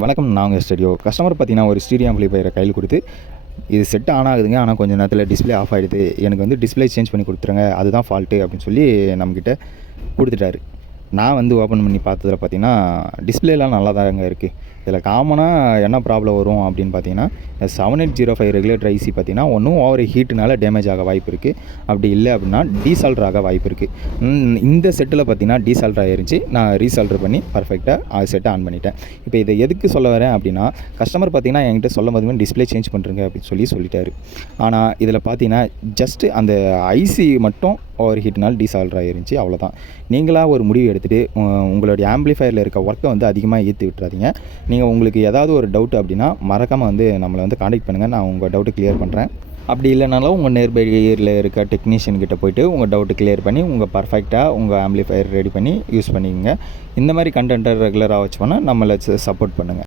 வணக்கம். நான் உங்கள் ஸ்டுடியோ கஸ்டமர் பார்த்தீங்கன்னா, ஒரு ஸ்டீரியோ ஆம்பிளிஃபையரை கையில் கொடுத்து, இது செட் ஆன் ஆகுதுங்க. ஆனால் கொஞ்சம் நேரத்தில் டிஸ்ப்ளே ஆஃப் ஆகிடுது. எனக்கு வந்து டிஸ்ப்ளே சேஞ்ச் பண்ணி கொடுத்துருங்க. அதுதான் ஃபால்ட்டு அப்படின்னு சொல்லி நம்மக்கிட்ட கொடுத்துட்டாரு. நான் வந்து ஓப்பன் பண்ணி பார்த்ததில் பார்த்தீங்கன்னா, டிஸ்ப்ளேலாம் நல்லா தாங்க இருக்குது. இதில் காமனாக என்ன ப்ராப்ளம் வரும் அப்படின்னு பார்த்தீங்கன்னா, 7805 ரெகுலேட்டர் ஐசி பார்த்தீங்கன்னா, ஒன்றும் ஓவர் ஹீட்டுனால டேமேஜ் ஆக வாய்ப்பு இருக்குது. அப்படி இல்லை அப்படின்னா டீசால்டர் ஆக வாய்ப்பு இருக்குது. இந்த செட்டில் பார்த்தீங்கன்னா டீசால்டர் ஆகிருந்துச்சி. நான் ரீசால்டர் பண்ணி பர்ஃபெக்டாக செட்டை ஆன் பண்ணிட்டேன். இப்போ இதை எதுக்கு சொல்ல வரேன் அப்படின்னா, கஸ்டமர் பார்த்தீங்கன்னா என்கிட்ட சொல்லும் போதுமே டிஸ்ப்ளே சேஞ்ச் பண்ணுறேங்க அப்படின்னு சொல்லிட்டாரு. ஆனால் இதில் பார்த்தீங்கன்னா ஜஸ்ட்டு அந்த ஐசி மட்டும் ஓவர் ஹீட்னால் டீசால்டர் ஆகிருந்துச்சி. அவ்வளோதான். நீங்களாக ஒரு முடிவு எடுத்துகிட்டு உங்களுடைய ஆம்பிளிஃபையரில் இருக்க ஒர்க்கை வந்து அதிகமாக ஏற்றி விட்டுறாதீங்க. நீங்கள் உங்களுக்கு ஏதாவது ஒரு டவுட் அப்படின்னா மறக்காமல் வந்து நம்மளை வந்து காண்டாக்ட் பண்ணுங்கள். நான் உங்கள் டவுட்டை கிளியர் பண்ணுறேன். அப்படி இல்லைனாலும் உங்கள் நியர்பையில் இருக்க டெக்னீஷியன் கிட்ட போய்ட்டு உங்கள் டவுட்டு கிளியர் பண்ணி உங்கள் பர்ஃபெக்டாக உங்கள் ஆம்பிளிஃபையர் ரெடி பண்ணி யூஸ் பண்ணிக்கோங்க. இந்த மாதிரி கண்டென்ட்டை ரெகுலராக வச்சோன்னா நம்மளை சப்போர்ட் பண்ணுங்கள்.